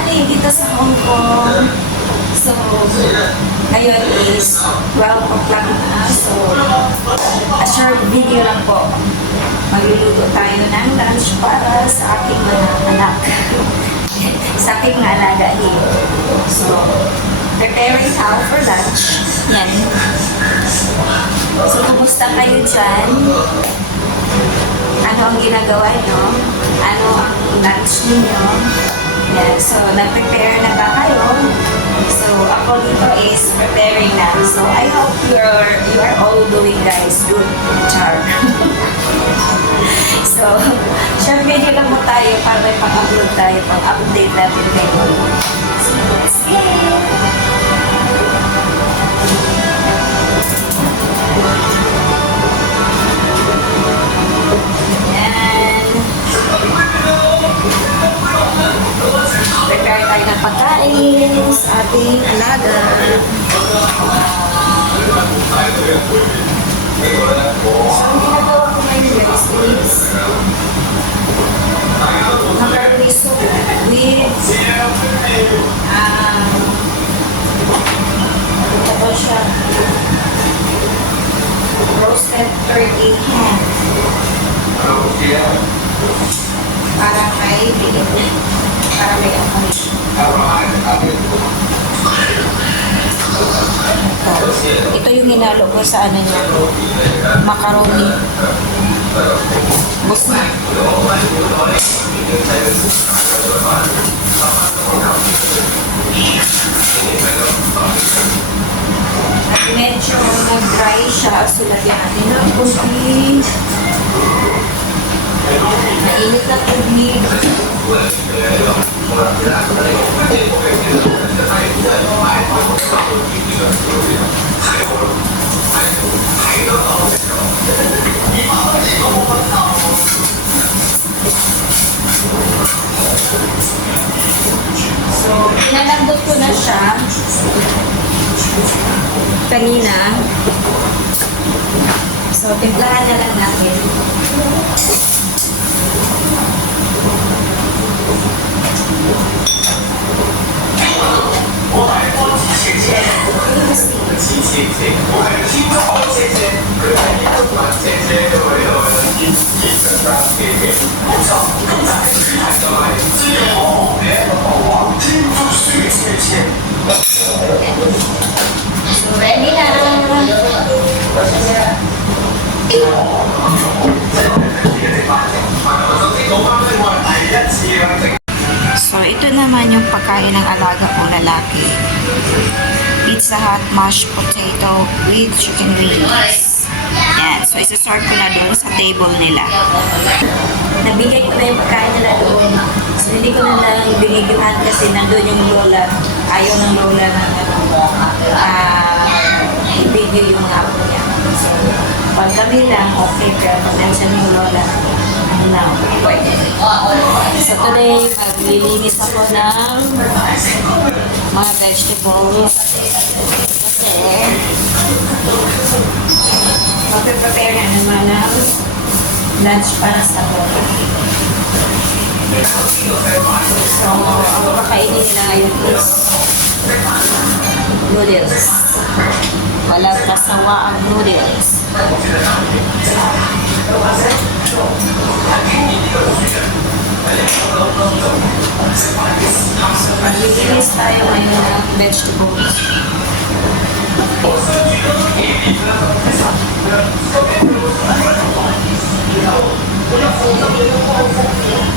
tanghali dito sa Hong Kong. So, ngayon is 12 o'clock na. So, a short video lang po. Magluluto tayo ng lunch para sa aking mga anak. Sa aking mga alaga here. So, preparing now for lunch. Yan. So, kumusta kayo dyan? Ano ang ginagawa nyo? Ano ang lunch ninyo? Yan. So, nag-prepare na ba kayo? So, ako dito is preparing na. So, I hope you are all doing guys good. Char. So, short video lang mo tayo para may pang-upload tayo, pang-update natin kayo. So, let's go! Prepare tayo ng pagkain sa ating alaga. So, ang ginagawa ko ngayon guys is macaroni soup with ito po siya roasted turkey ham para may bilig. Para may amoy. Ito yung hinalo ko sa ano niya. Macaroni. Bus na. At medyo mag-dry siya. So, lagyan natin ng tubig. Mainit na tubig. So, pinalambot ko na siya kanina. So, timplahan na lang natin. So, ready na. So, ito naman yung pagkain ng alaga kong lalaki. Pizza Hut mashed potato with chicken wings. Yan. So, isa-sort ko na doon sa table nila. Nabigay ko na yung pagkain nila doon. So, hindi ko na lang binigyan kasi nandun yung lola. Ayaw ng lola na i-video yung mga apo niya. So, pag kami lang, okay. Pero pag nandiyan yung lola, no. So, today, maglilinis ako ng mga vegetables. Kasi, mag-prepare na naman ng lunch para sa bola. So, ang kakainin nila ngayon is noodles. Walang kasawa ang noodles. Maglilinis tayo ngayon ng vegetables.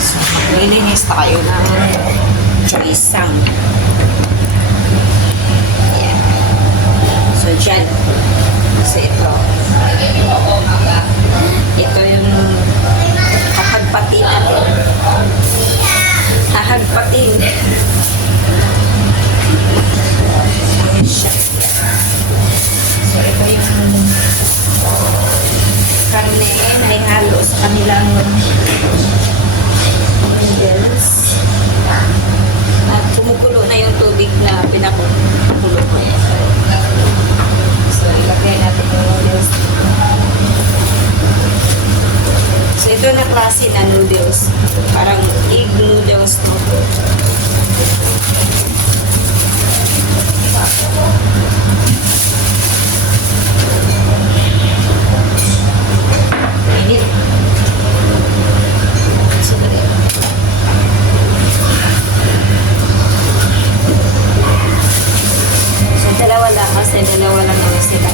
So, maglilinis tayo ng choisang. Yeah. So, dyan. Kasi ito yung hahagpatin natin. Hahagpatin. So, ito yung karne na ihalo sa kanilang noodles. Kasi dalawa lang naman sila.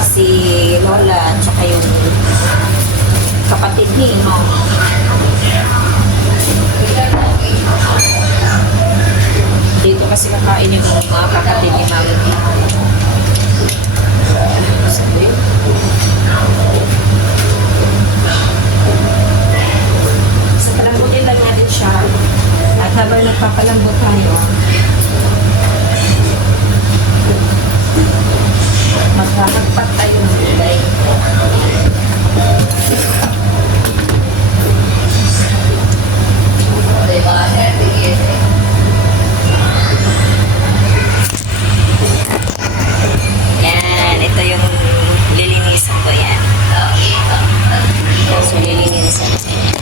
Si Lola at saka yung kapatid ni Mom. Dito kasi kakain yung mga kapatid ni Mami. So, palambutin lang natin siya. At habang nagpapalambot tayo, magpapagpat tayo ng gulay. Yan, ito yung lilinisan ko yan. So, lilinisan ko yan.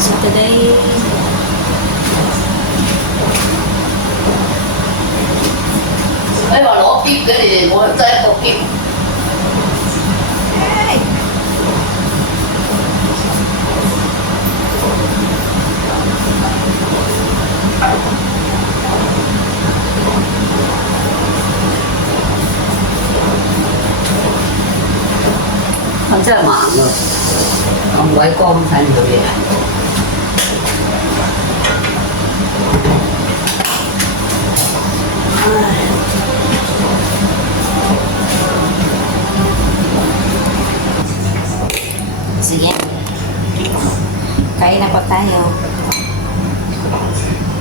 So, today, Mấy bà lỗ bịp cái gì mỗi tay có bịp. Con rất là mạng rồi. Con quay con thành người Việt. sige. Kain na po tayo.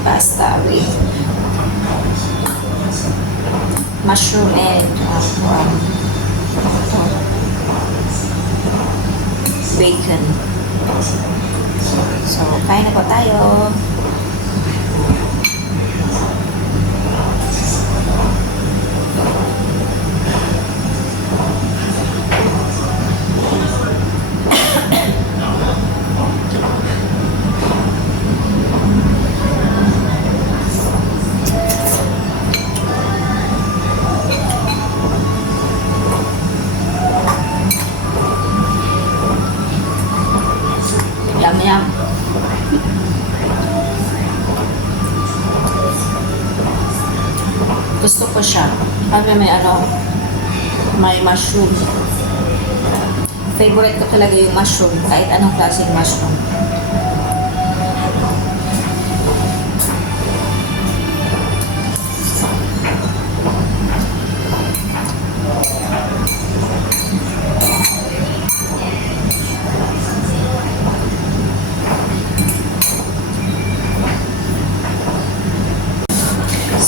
Pasta with mushroom and bacon. So, kain na po tayo. Yum. Gusto ko siya. Sabi may mushroom. Favorite ko talaga yung mushroom. Kahit anong klaseng mushroom.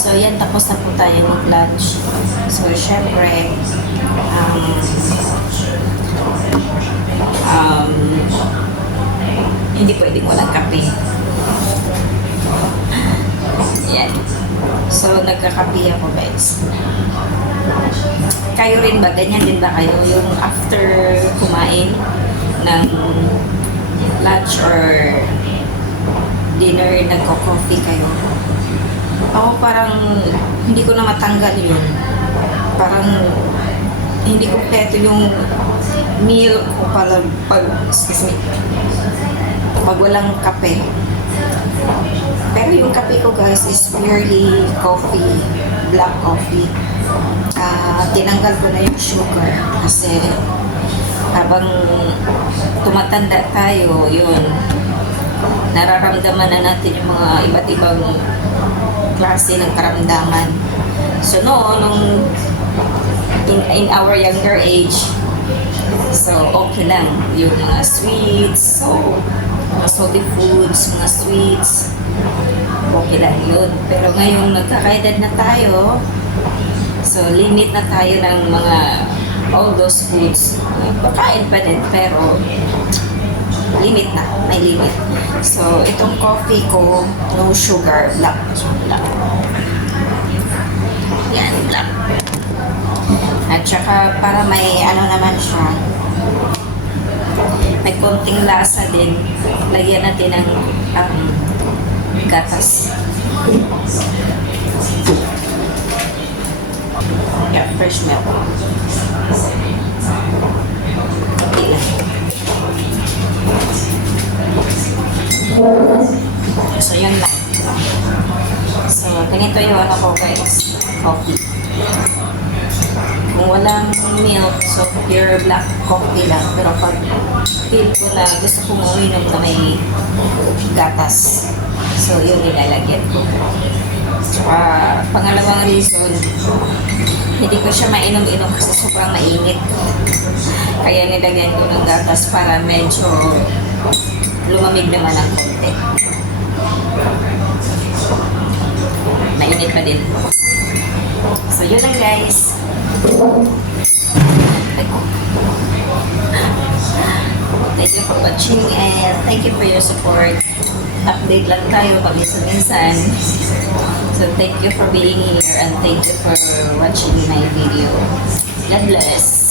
So, yan, tapos na po tayo mag-lunch. So, syempre, hindi pwedeng walang kape. Yan. So, nagkakape ako, guys. Kayo rin ba? Ganyan din ba kayo? Yung after kumain ng lunch or dinner, nagko-coffee kayo? Ako parang hindi ko na matanggal yun. Parang hindi kompleto yung meal ko pag walang kape. Pero yung kape ko, guys, is purely coffee, black coffee. Tinanggal ko na yung sugar kasi habang tumatanda tayo, yun, nararamdaman na natin yung mga iba't ibang klase ng karamdaman. So nung in our younger age, so okay lang yung mga sweets, so mga salty foods, mga sweets, okay lang yun. Pero ngayong nagkakaedad na tayo, so limit na tayo ng mga all those foods. Pagkain pa din, pero limit na, may limit. So, itong coffee ko, no sugar, black. Yan, black. At saka, para may naman siya, may konting lasa din. Lagyan natin ng gatas. Yeah, fresh milk. Okay lang. So, yan lang. So, ganito yung ano ko guys, coffee. Kung walang milk, so pure black coffee lang. Pero pag feel ko na gusto kong uminom na may gatas, so yun nilalagyan ko. Tsaka pangalawang reason, hindi ko siya mainom-inom kasi sobrang mainit. Kaya nilagyan ko ng gatas para medyo lumamig naman ng konti. Mainit pa din. So yun lang guys. Thank you for watching and thank you for your support. Update lang tayo paminsan-minsan. So thank you for being here and thank you for watching my video. God bless.